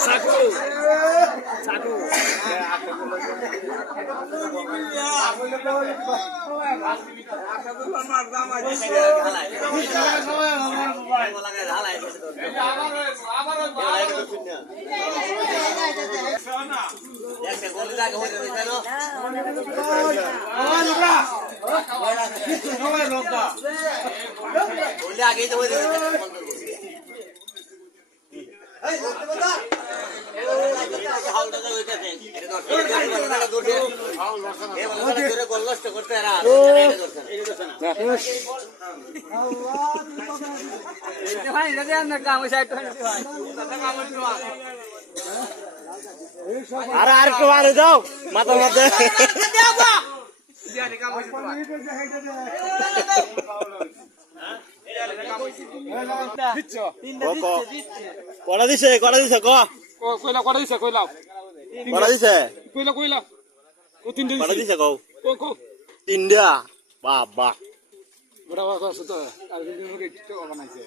সাকু সাকু আগে তো আরে আর একটু আরে যাও মাথার মধ্যে কটা দিছে ক কইলা কটা দিছে কইলা কটা দিছে কইলা ও তিনটা কটা দিছে কও কো তিনটা বাহ বাহ বড় বড় আছে তো আর কিন্তু টিকটক বানাইছে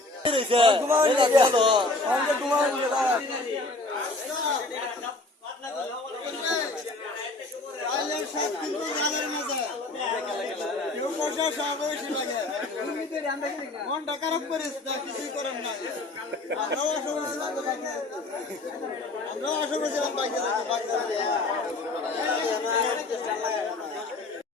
মনটা খারাপ করিস না কিছুই করেন না আমরাও আশা করছিলাম